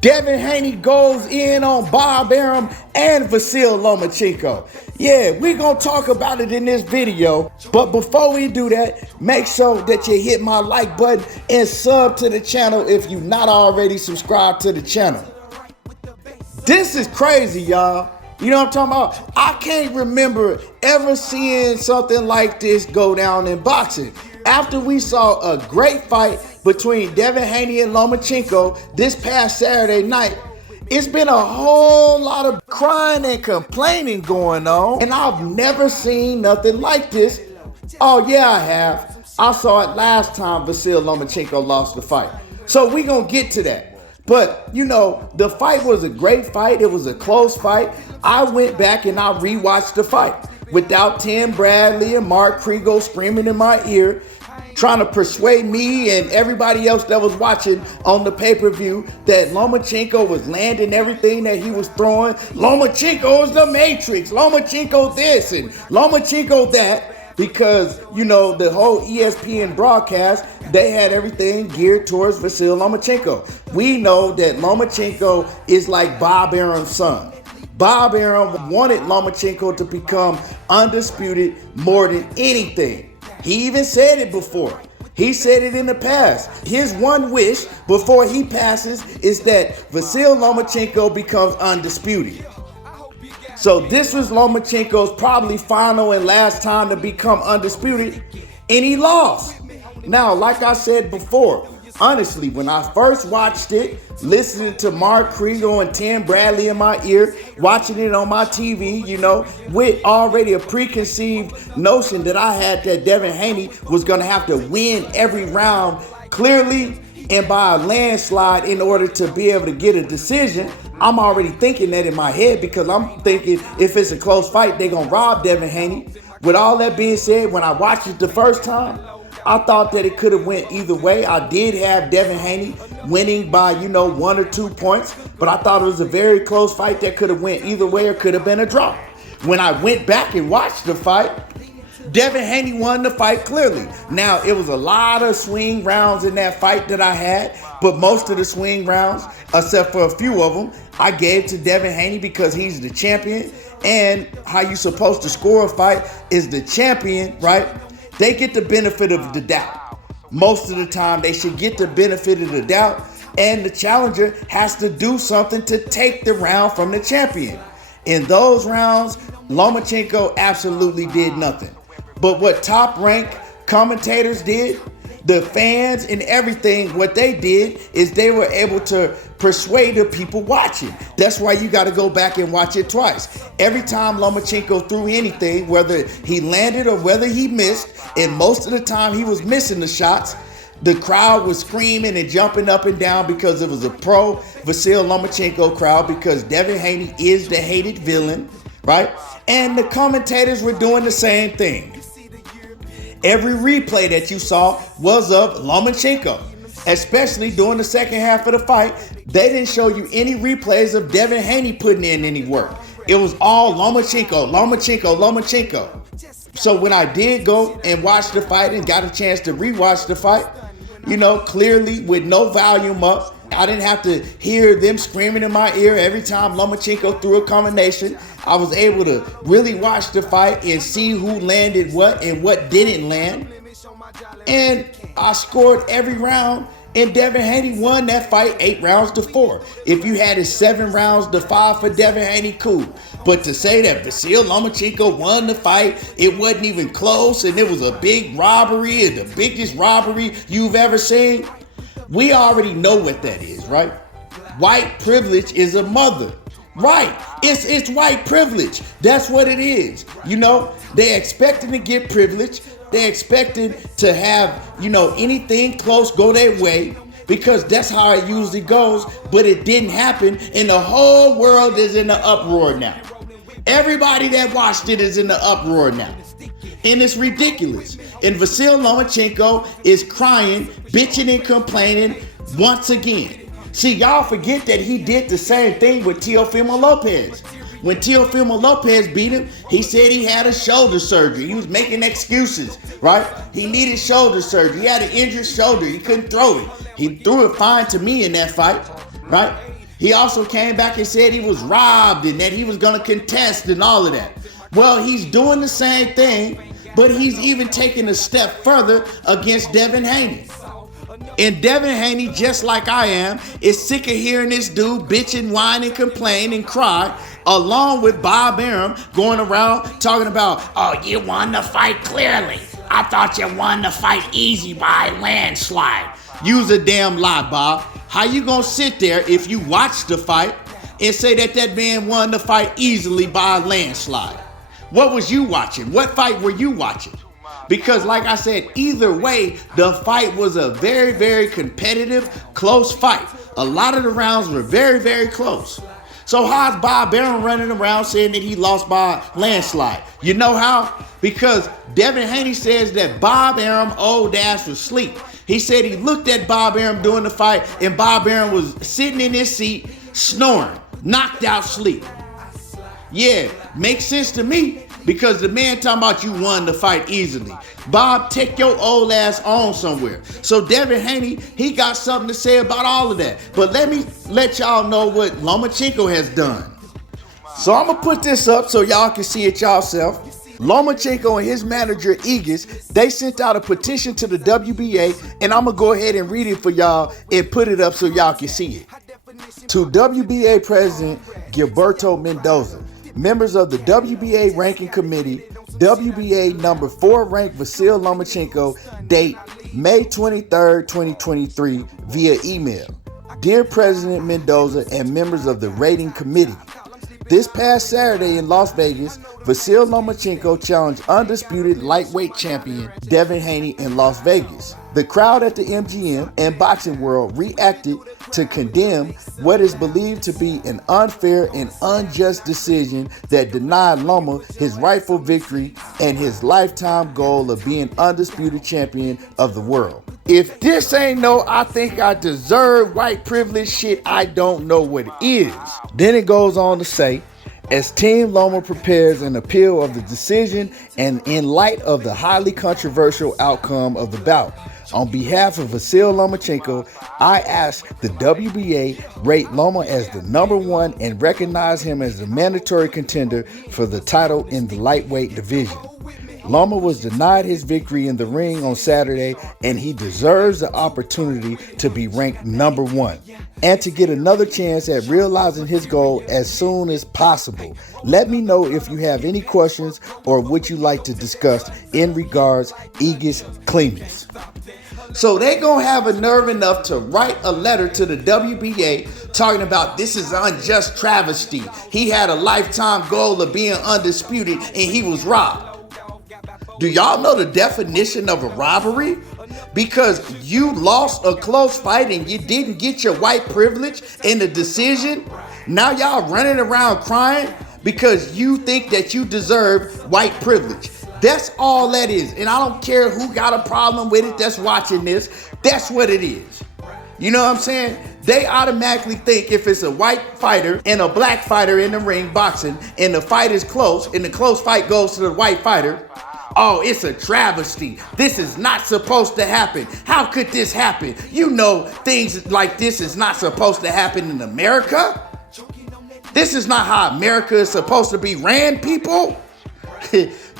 Devin Haney goes in on Bob Arum and VASYL Lomachenko. Yeah, we're going to talk about it in this video. But before we do that, make sure that you hit my like button and sub to the channel if you're not already subscribed to the channel. This is crazy, y'all. You know what I'm talking about? I can't remember ever seeing something like this go down in boxing. After we saw a great fight between Devin Haney and Lomachenko this past Saturday night, it's been a whole lot of crying and complaining going on, and I've never seen nothing like this. Oh yeah, I have. I saw it last time VASYL Lomachenko lost the fight. So we gonna get to that. But, you know, the fight was a great fight. It was a close fight. I went back and I rewatched the fight without Tim Bradley and Mark Kriegel screaming in my ear, trying to persuade me and everybody else that was watching on the pay-per-view that Lomachenko was landing everything that he was throwing. Lomachenko is the Matrix. Lomachenko this and Lomachenko that. Because, you know, the whole ESPN broadcast, they had everything geared towards VASYL Lomachenko. We know that Lomachenko is like Bob Arum's son. Bob Arum wanted Lomachenko to become undisputed more than anything. He even said it before. He said it in the past. His one wish before he passes is that VASYL Lomachenko becomes undisputed. So this was Lomachenko's probably final and last time to become undisputed, and he lost. Now, like I said before, honestly, when I first watched it, listening to Mark Kriegel and Tim Bradley in my ear, watching it on my TV, you know, with already a preconceived notion that I had that Devin Haney was going to have to win every round clearly and by a landslide in order to be able to get a decision. I'm already thinking that in my head because I'm thinking if it's a close fight, they're going to rob Devin Haney. With all that being said, when I watched it the first time, I thought that it could have went either way. I did have Devin Haney winning by, you know, 1 or 2 points, but I thought it was a very close fight that could have went either way or could have been a draw. When I went back and watched the fight, Devin Haney won the fight clearly. Now, it was a lot of swing rounds in that fight that I had, but most of the swing rounds, except for a few of them, I gave to Devin Haney because he's the champion, and how you supposed to score a fight is the champion, right? They get the benefit of the doubt. Most of the time, they should get the benefit of the doubt, and the challenger has to do something to take the round from the champion. In those rounds, Lomachenko absolutely did nothing. But what top-ranked commentators did, the fans and everything, what they did is they were able to persuade the people watching. That's why you got to go back and watch it twice. Every time Lomachenko threw anything, whether he landed or whether he missed, and most of the time he was missing the shots, the crowd was screaming and jumping up and down because it was a pro-VASYL Lomachenko crowd because Devin Haney is the hated villain, right? And the commentators were doing the same thing. Every replay that you saw was of Lomachenko, especially during the second half of the fight. They didn't show you any replays of Devin Haney putting in any work. It was all Lomachenko, Lomachenko, Lomachenko. So when I did go and watch the fight and got a chance to rewatch the fight, you know, clearly with no volume up, I didn't have to hear them screaming in my ear every time Lomachenko threw a combination. I was able to really watch the fight and see who landed what and what didn't land. And I scored every round, and Devin Haney won that fight 8 rounds to 4. If you had it 7 rounds to 5 for Devin Haney, cool. But to say that VASYL Lomachenko won the fight, it wasn't even close, and it was a big robbery, and the biggest robbery you've ever seen, we already know what that is, right? White privilege is a mother. Right. It's white privilege. That's what it is. You know, they expecting to get privilege. They expecting to have, you know, anything close go their way because that's how it usually goes. But it didn't happen, and the whole world is in the uproar now. Everybody that watched it is in the uproar now. And it's ridiculous. And VASYL Lomachenko is crying, bitching, and complaining once again. See, y'all forget that he did the same thing with Teofimo Lopez. When Teofimo Lopez beat him, he said he had a shoulder surgery. He was making excuses, right? He needed shoulder surgery. He had an injured shoulder. He couldn't throw it. He threw it fine to me in that fight, right? He also came back and said he was robbed and that he was going to contest and all of that. Well, he's doing the same thing, but he's even taking a step further against Devin Haney. And Devin Haney, just like I am, is sick of hearing this dude bitch and whine and complain and cry, along with Bob Arum going around talking about, oh, you won the fight clearly. I thought you won the fight easy by landslide. Use a damn lie, Bob. How you gonna sit there if you watch the fight and say that that man won the fight easily by a landslide? What was you watching? What fight were you watching? Because like I said, either way, the fight was a very, very competitive, close fight. A lot of the rounds were very, very close. So how's Bob Arum running around saying that he lost by landslide? You know how? Because Devin Haney says that Bob Arum old ass was asleep. He said he looked at Bob Arum during the fight and Bob Arum was sitting in his seat, snoring, knocked out sleep. Yeah, makes sense to me. Because the man talking about you won the fight easily. Bob, take your old ass on somewhere. So Devin Haney, he got something to say about all of that. But let me let y'all know what Lomachenko has done. So I'm going to put this up so y'all can see it yourself. Lomachenko and his manager, Aegis, they sent out a petition to the WBA, and I'm going to go ahead and read it for y'all and put it up so y'all can see it. To WBA President Gilberto Mendoza, members of the WBA Ranking Committee, WBA number 4 ranked VASYL Lomachenko, date May 23rd, 2023, via email. Dear President Mendoza and members of the Rating Committee, this past Saturday in Las Vegas, VASYL Lomachenko challenged undisputed lightweight champion Devin Haney in Las Vegas. The crowd at the MGM and boxing world reacted to condemn what is believed to be an unfair and unjust decision that denied Loma his rightful victory and his lifetime goal of being undisputed champion of the world. If this ain't no I think I deserve white privilege shit, I don't know what is. Then it goes on to say, as Team Loma prepares an appeal of the decision and in light of the highly controversial outcome of the bout, on behalf of VASYL Lomachenko, I ask the WBA rate Loma as the number 1 and recognize him as the mandatory contender for the title in the lightweight division. Loma was denied his victory in the ring on Saturday, and he deserves the opportunity to be ranked number 1 and to get another chance at realizing his goal as soon as possible. Let me know if you have any questions or would you like to discuss in regards Aegis Clemens. So they gonna have a nerve enough to write a letter to the WBA talking about this is unjust travesty. He had a lifetime goal of being undisputed and he was robbed. Do y'all know the definition of a robbery? Because you lost a close fight and you didn't get your white privilege in the decision. Now y'all running around crying because you think that you deserve white privilege. That's all that is. And I don't care who got a problem with it that's watching this. That's what it is. You know what I'm saying? They automatically think if it's a white fighter and a black fighter in the ring boxing and the fight is close and the close fight goes to the white fighter, oh, it's a travesty. This is not supposed to happen. How could this happen? You know things like this is not supposed to happen in America. This is not how America is supposed to be ran, people.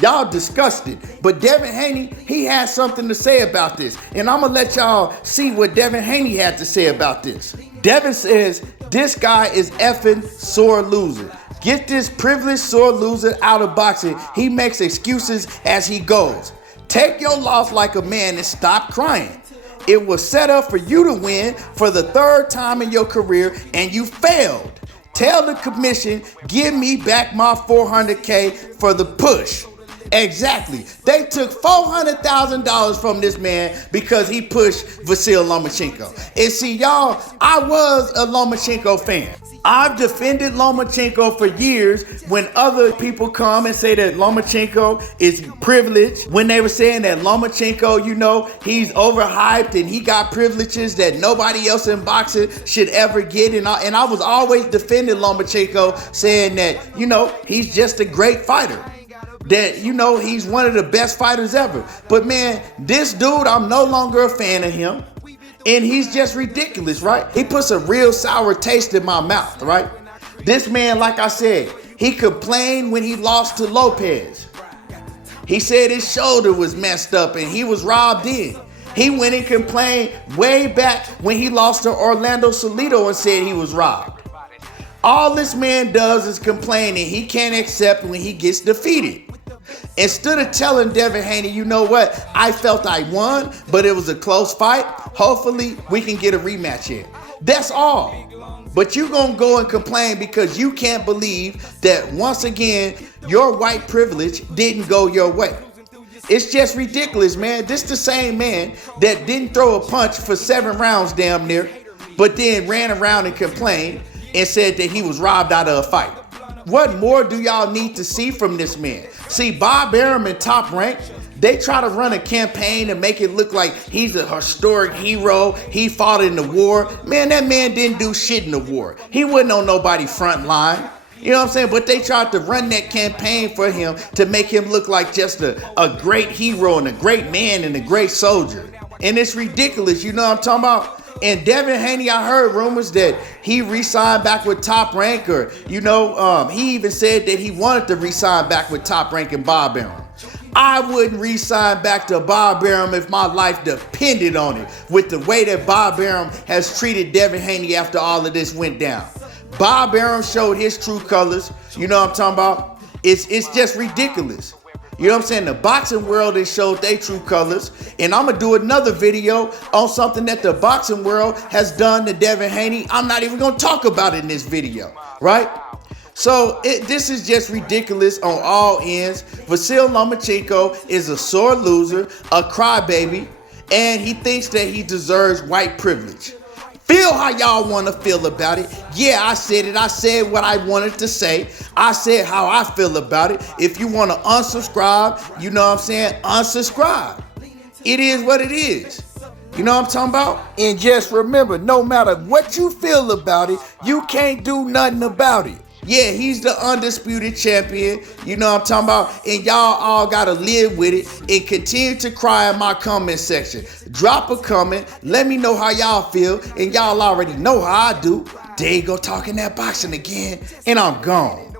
Y'all disgusted. But Devin Haney, he has something to say about this. And I'm going to let y'all see what Devin Haney had to say about this. Devin says, this guy is effing sore loser. Get this privileged sore loser out of boxing. He makes excuses as he goes. Take your loss like a man and stop crying. It was set up for you to win for the 3rd time in your career and you failed. Tell the commission, give me back my $400K for the push. Exactly. They took $400,000 from this man because he pushed VASYL Lomachenko. And see, y'all, I was a Lomachenko fan. I've defended Lomachenko for years when other people come and say that Lomachenko is privileged. When they were saying that Lomachenko, you know, he's overhyped and he got privileges that nobody else in boxing should ever get. And I was always defending Lomachenko, saying that, you know, he's just a great fighter. That, you know, he's one of the best fighters ever. But man, this dude, I'm no longer a fan of him. And he's just ridiculous, right? He puts a real sour taste in my mouth, right? This man, like I said, he complained when he lost to Lopez. He said his shoulder was messed up and he was robbed in. He went and complained way back when he lost to Orlando Salido and said he was robbed. All this man does is complain, and he can't accept when he gets defeated. Instead of telling Devin Haney, you know what, I felt I won, but it was a close fight. Hopefully we can get a rematch here. That's all. But you gonna go and complain because you can't believe that once again, your white privilege didn't go your way. It's just ridiculous, man. This the same man that didn't throw a punch for 7 rounds damn near, but then ran around and complained and said that he was robbed out of a fight. What more do y'all need to see from this man? See, Bob Arum and Top Rank, they try to run a campaign and make it look like he's a historic hero. He fought in the war. Man, that man didn't do shit in the war. He wasn't on nobody's front line. You know what I'm saying? But they tried to run that campaign for him to make him look like just a great hero and a great man and a great soldier. And it's ridiculous, you know what I'm talking about? And Devin Haney, I heard rumors that he re-signed back with Top Rank, or, you know, he even said that he wanted to re-sign back with Top Rank and Bob Arum. I wouldn't re-sign back to Bob Arum if my life depended on it, with the way that Bob Arum has treated Devin Haney after all of this went down. Bob Arum showed his true colors. You know what I'm talking about? It's just ridiculous. You know what I'm saying? The boxing world has showed their true colors. And I'm going to do another video on something that the boxing world has done to Devin Haney. I'm not even going to talk about it in this video, right? So this is just ridiculous on all ends. VASYL Lomachenko is a sore loser, a crybaby, and he thinks that he deserves white privilege. Feel how y'all want to feel about it. Yeah, I said it. I said what I wanted to say. I said how I feel about it. If you want to unsubscribe, you know what I'm saying, unsubscribe. It is what it is. You know what I'm talking about? And just remember, no matter what you feel about it, you can't do nothing about it. Yeah, he's the undisputed champion. You know what I'm talking about? And y'all all got to live with it and continue to cry in my comment section. Drop a comment. Let me know how y'all feel. And y'all already know how I do. There you go, talking that boxing again. And I'm gone.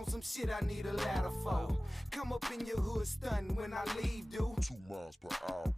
Come up in your hood stunting when I leave, dude. 2 miles per hour.